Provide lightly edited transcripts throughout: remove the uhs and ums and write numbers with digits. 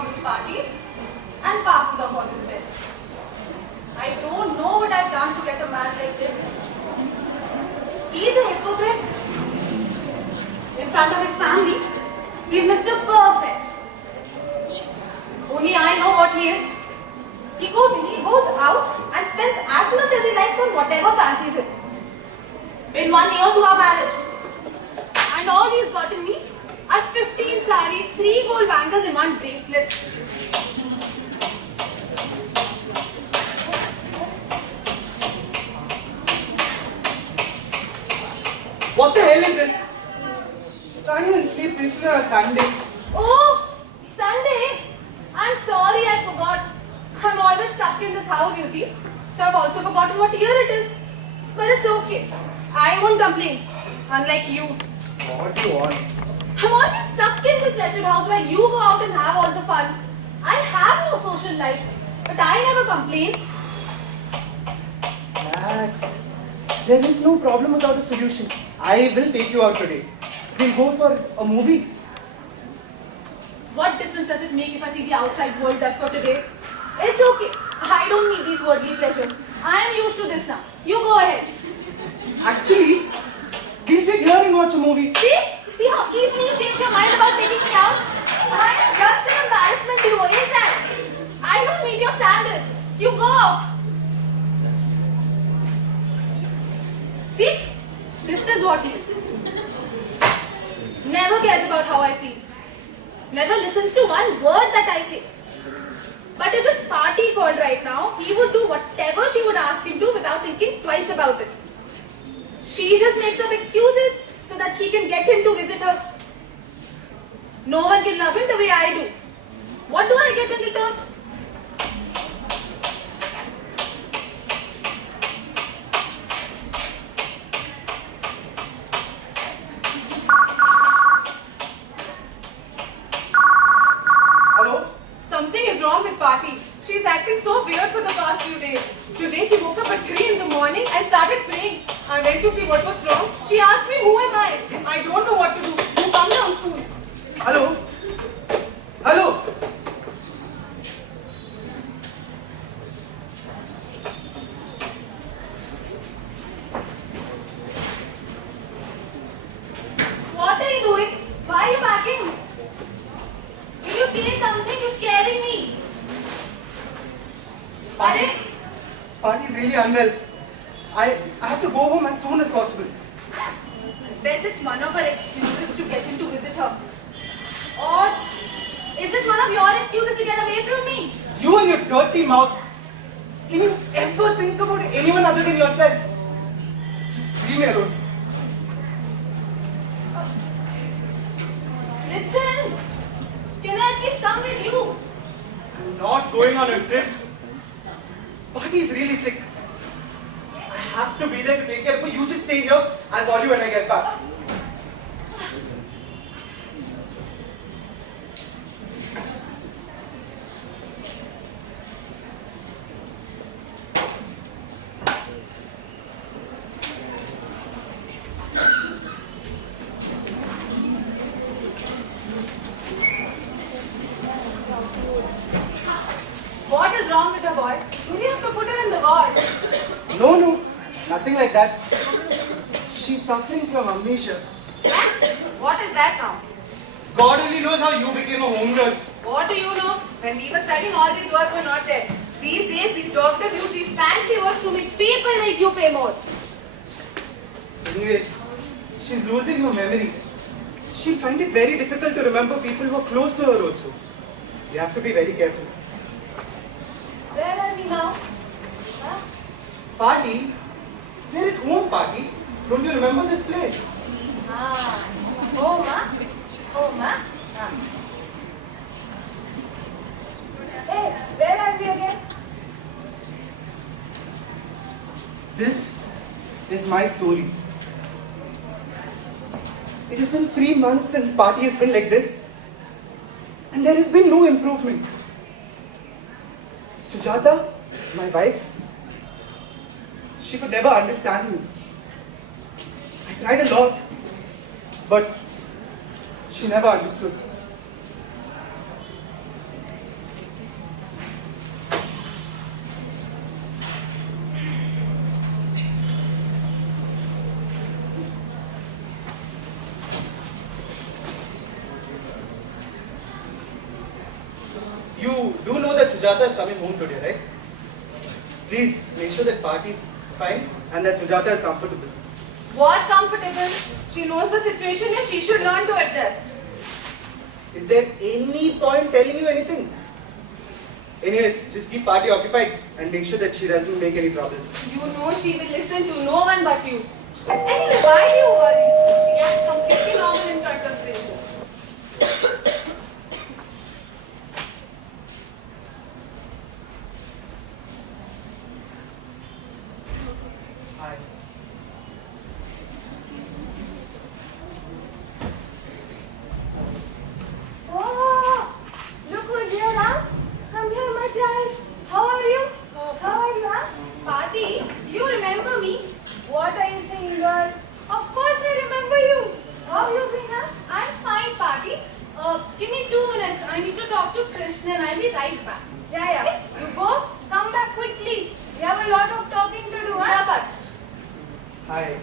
from his parties and passes off on his bed. I don't know what I've done to get a man like this. He's a hypocrite. In front of his family, he's Mr. Perfect. Only I know what he is. He goes out and spends as much as he likes on whatever fancies him. Been 1 year to our marriage. And all he's gotten me are 15 sarees, 3 gold bangles and 1 bracelet. What the hell is this? Can't even sleep peacefully on a Sunday. Oh, Sunday? I'm sorry, I forgot. I'm always stuck in this house, you see. So I've also forgotten what year it is. But it's okay. I won't complain. Unlike you. What do you want? I'm always stuck in this wretched house where you go out and have all the fun. I have no social life. But I never complain. Max, there is no problem without a solution. I will take you out today. We'll go for a movie. What difference does it make if I see the outside world just for today? It's okay. I don't need these worldly pleasures. I am used to this now. You go ahead. Actually, we'll sit here and watch a movie. See? See how easily you change your mind about taking me out? I am just an embarrassment to you, ain't I? I don't meet your standards. You go out. See? This is what he is. Never cares about how I feel. Never listens to one word that I say. But if his party called right now, he would do whatever she would ask him to without thinking twice about it. She just makes up excuses so that she can get him to visit her. No one can love him the way I do. What do I get in return? Hello? Something is wrong with Party. She's acting so weird for the past few days. Today she woke up at 3 in the morning and started praying. I went to see what was wrong. She asked me, who am I? I don't know what to do. You come down soon. Hello? Hello? What are you doing? Why are you packing? Will you say something? You're scaring me. Party? Are Party is really unwell. I have to go home as soon as possible. I bet it's one of her excuses to get him to visit her. Or is this one of your excuses to get away from me? You and your dirty mouth. Can you ever think about anyone other than yourself? Just leave me alone. Listen, can I at least come with you? I'm not going on a trip. Party is really sick. I have to be there to take care of her. You just stay here. I'll call you when I get back. What is wrong with the boy? Do we have to put her in the ward? No, nothing like that. She's suffering from amnesia. What is that now? God only knows how you became a homeless. What do you know? When we were studying, all these words were not there. These days, these doctors use these fancy words to make people like you pay more. Anyways, she's losing her memory. She'll find it very difficult to remember people who are close to her also. You have to be very careful. Where are we now? Huh? Party? We're at home, Party. Don't you remember this place? Ah, home, huh? Home, huh? Ah. Hey, where are we again? This is my story. It has been 3 months since Party has been like this. And there has been no improvement. Sujata, my wife, she could never understand me. I tried a lot, but she never understood. Sujata is coming home today, right? Please make sure that Party is fine and that Sujata is comfortable. What comfortable? She knows the situation and she should learn to adjust. Is there any point telling you anything? Anyways, just keep Party occupied and make sure that she doesn't make any trouble. You know she will listen to no one but you. Anyway, why do you worry? She acts completely normal in front of strangers. Hi. Oh, look who's here, huh? Come here, my child. How are you? How are you, huh? Party, do you remember me? What are you saying, girl? Of course I remember you. How you been, huh? I'm fine, Party. Give me 2 minutes. I need to talk to Krishna and I'll be right back. Yeah. You go, come back quickly. We have a lot of talking to do, Yeah, huh? but Hi,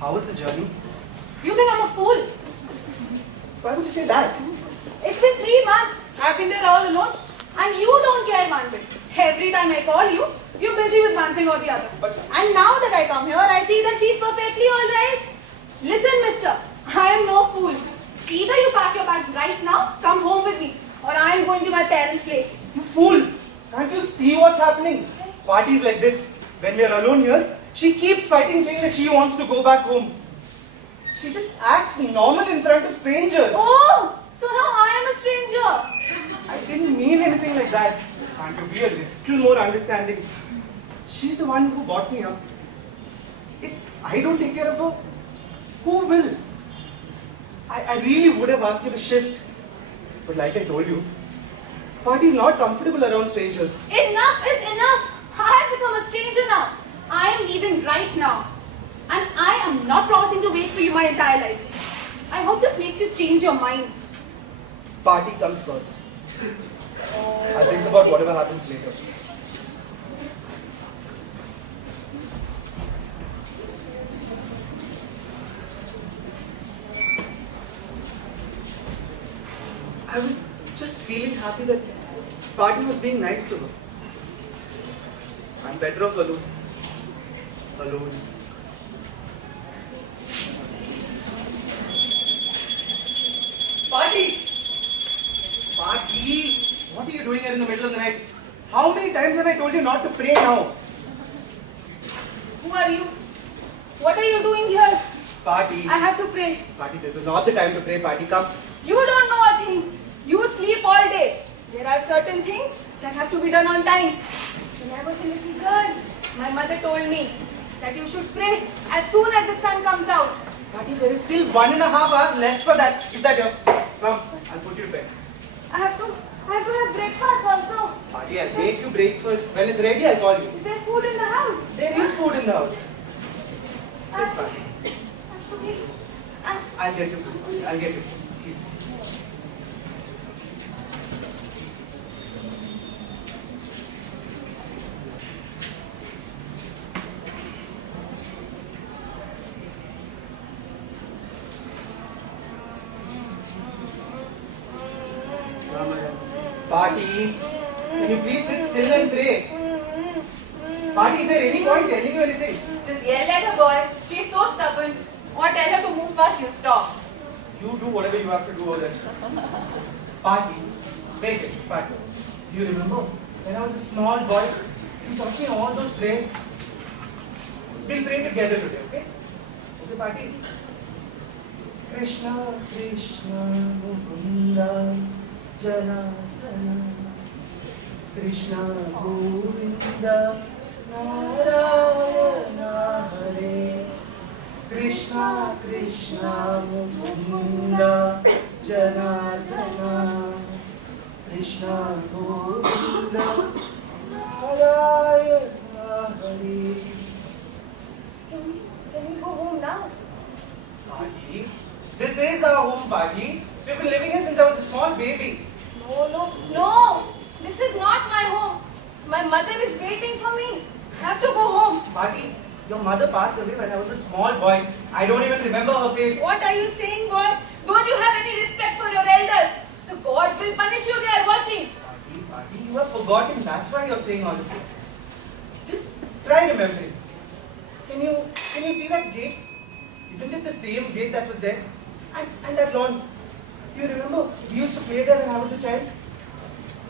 how was the journey? do you think I'm a fool? Why would you say that? It's been 3 months. I've been there all alone. And you don't care one bit. Every time I call you, you're busy with one thing or the other. But- And now that I come here, I see that she's perfectly alright. Listen, mister, I am no fool. Either you pack your bags right now, come home with me, or I am going to my parents' place. You fool! Can't you see what's happening? Parties like this, when we are alone here, she keeps fighting saying that she wants to go back home. She just acts normal in front of strangers. Oh, so now I am a stranger. I didn't mean anything like that. Can't you be a little more understanding? She's the one who brought me up. If I don't take care of her, who will? I really would have asked you to shift. But like I told you, Party is not comfortable around strangers. Enough is enough. I have become a stranger now. I am leaving right now. And I am not promising to wait for you my entire life. I hope this makes you change your mind. Party comes first. I'll think about whatever happens later. I was just feeling happy that Party was being nice to her. I'm better off alone. Alone. Party! Party! What are you doing here in the middle of the night? How many times have I told you not to pray now? Who are you? What are you doing here? Party. I have to pray. Party, this is not the time to pray. Party, come. You don't know a thing. You sleep all day. There are certain things that have to be done on time. When I was a little girl, my mother told me that you should pray as soon as the sun comes out. Party, there is still 1.5 hours left for that. Keep that here. Come, I'll put you to bed. I have to have breakfast also. Party, I'll make you breakfast. When it's ready, I'll call you. Is there food in the house? There is food in the house. I Sit, have to, Party. I have to eat. I'll get you food. Party. I'll get you food. Sleep. Party, can you please sit still and pray? Party, is there any point telling you anything? Just yell at her boy. She's so stubborn. Or tell her to move fast, she'll stop. You do whatever you have to do over there. Party, make it, Party. Do you remember when I was a small boy, you taught me all those prayers? We'll pray together today, okay? Okay, Party? Krishna, Krishna, Mukunda, Janardana, Krishna, Govinda, Narayana, Hare, Krishna, Krishna, Mukunda, Janardana, Krishna, Govinda, Narayana, Hare. Can we go home now? Party? This is our home, Party. We've been living here since I was a small baby. No. This is not my home. My mother is waiting for me. I have to go home. Party, your mother passed away when I was a small boy. I don't even remember her face. What are you saying, boy? Don't you have any respect for your elders? The gods will punish you, they are watching. Party, you have forgotten. That's why you're saying all of this. Just try remembering. Can you see that gate? Isn't it the same gate that was there? And that lawn. Do you remember? We used to play there when I was a child.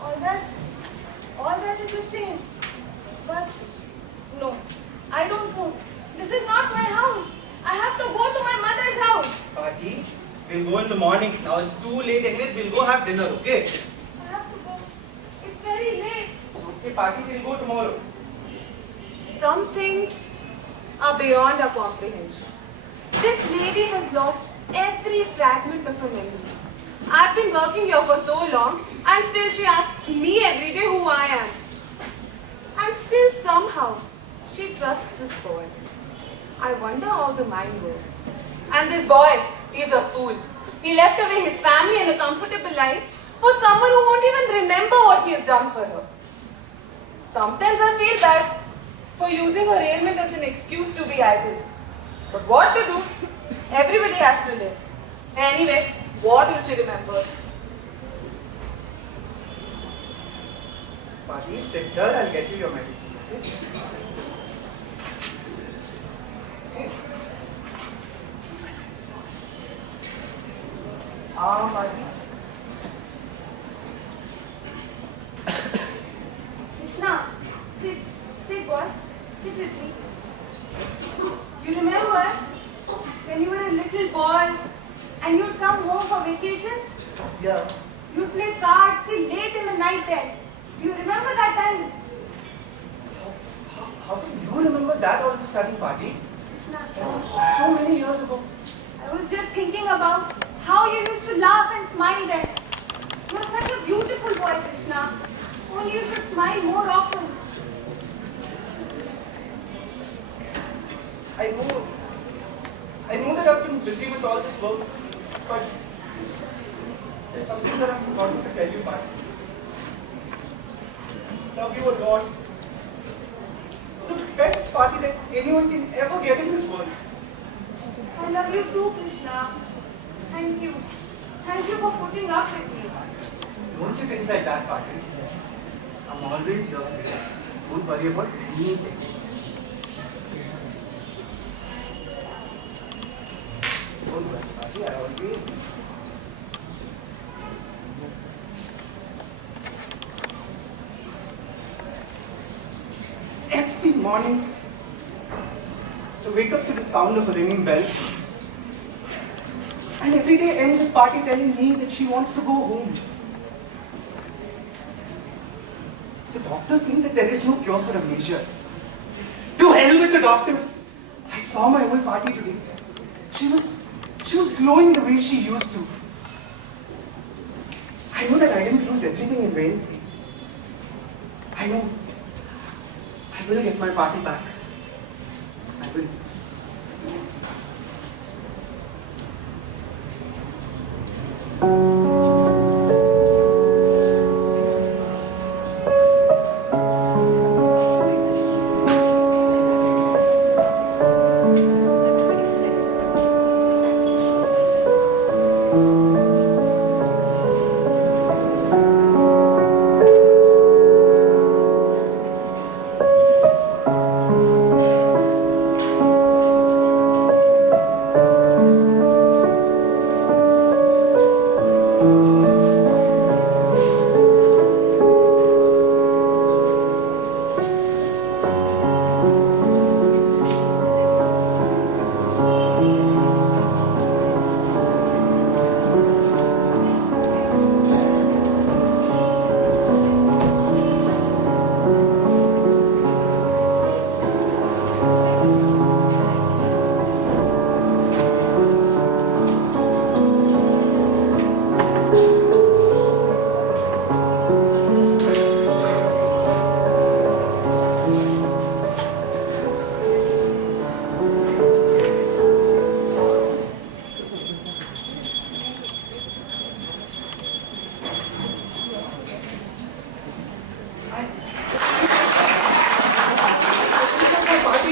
All that is the same. But no, I don't know. This is not my house. I have to go to my mother's house. Party, we'll go in the morning. Now it's too late anyways. We'll go have dinner, okay? I have to go. It's very late. It's okay, Party. We'll go tomorrow. Some things are beyond our comprehension. This lady has lost every fragment of her memory. I've been working here for so long, and still she asks me every day who I am. And still somehow she trusts this boy. I wonder how the mind works. And this boy is a fool. He left away his family and a comfortable life for someone who won't even remember what he has done for her. Sometimes I feel bad for using her ailment as an excuse to be idle. But what to do? Everybody has to live. Anyway, what will she remember? Party, sit here. I'll get you your medicine, okay? Okay. Party. Krishna, sit boy, sit with me. You remember when you were a little boy and you'd come home for vacations? Yeah. You'd play cards till late in the night then. Do you remember that time? How can you remember that all of a sudden, Party? Krishna, That was so many years ago. I was just thinking about how you used to laugh and smile then. You're such a beautiful boy, Krishna. Only you should smile more often. I know that I've been busy with all this work, but there's something that I've forgotten to tell you, Party. Love you a lot. The best party that anyone can ever get in this world. I love you too, Krishna. Thank you. Thank you for putting up with me. Don't say things like that, Party. I'm always here for you. Don't worry about anything. Don't worry, Party. I always will. Every morning, I wake up to the sound of a ringing bell. And every day ends with Party telling me that she wants to go home. The doctors think that there is no cure for amnesia. To hell with the doctors. I saw my old Party today. She was glowing the way she used to. I know that I didn't lose everything in vain. I know. I will get my Party back. I will.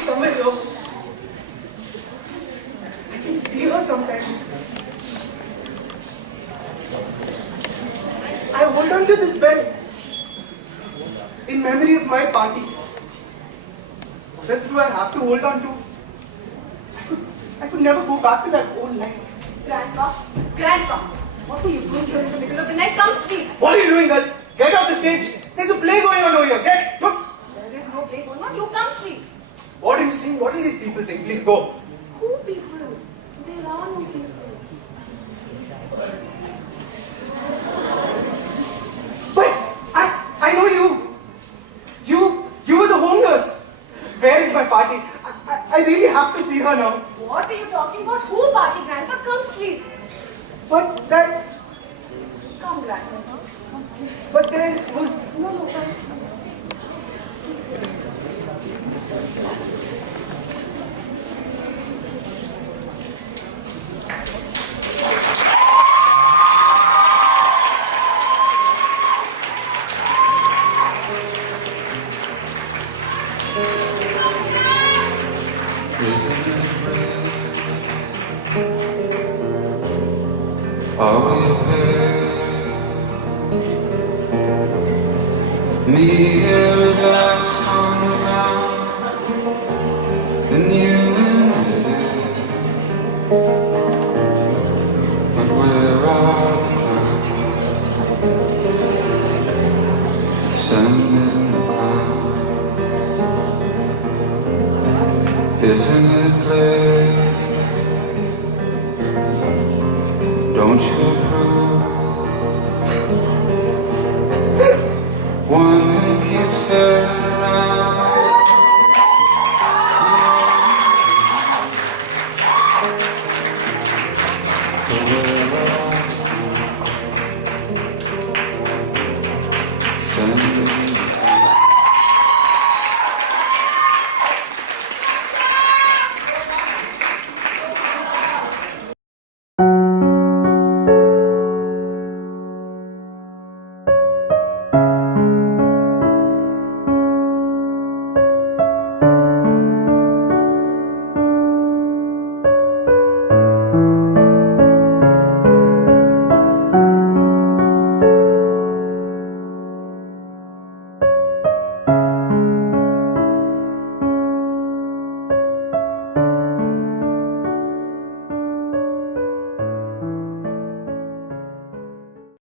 Somewhere here. I can see her sometimes. I hold on to this bell. party. What else do I have to hold on to? I could never go back to that old life. Grandpa, what are you doing here in the middle of the night? Come sleep. What are you doing, girl? Get off the stage. There's a play going on over here. Get, look. There is no play going on. You come sleep. What are you seeing? What do these people think? Please go. Who people? There are no people. But I know you. You were the home nurse. Where is my party? I really have to see her now. What are you talking about? Who party, Grandpa? Come sleep. But that, Come, Grandpa. Come sleep. but there was. No, come. Isn't it rare? Are we there? Me here at last on the ground, and you in midair. But where are the clouds? Sending the clouds. Isn't it late? Don't you approve? One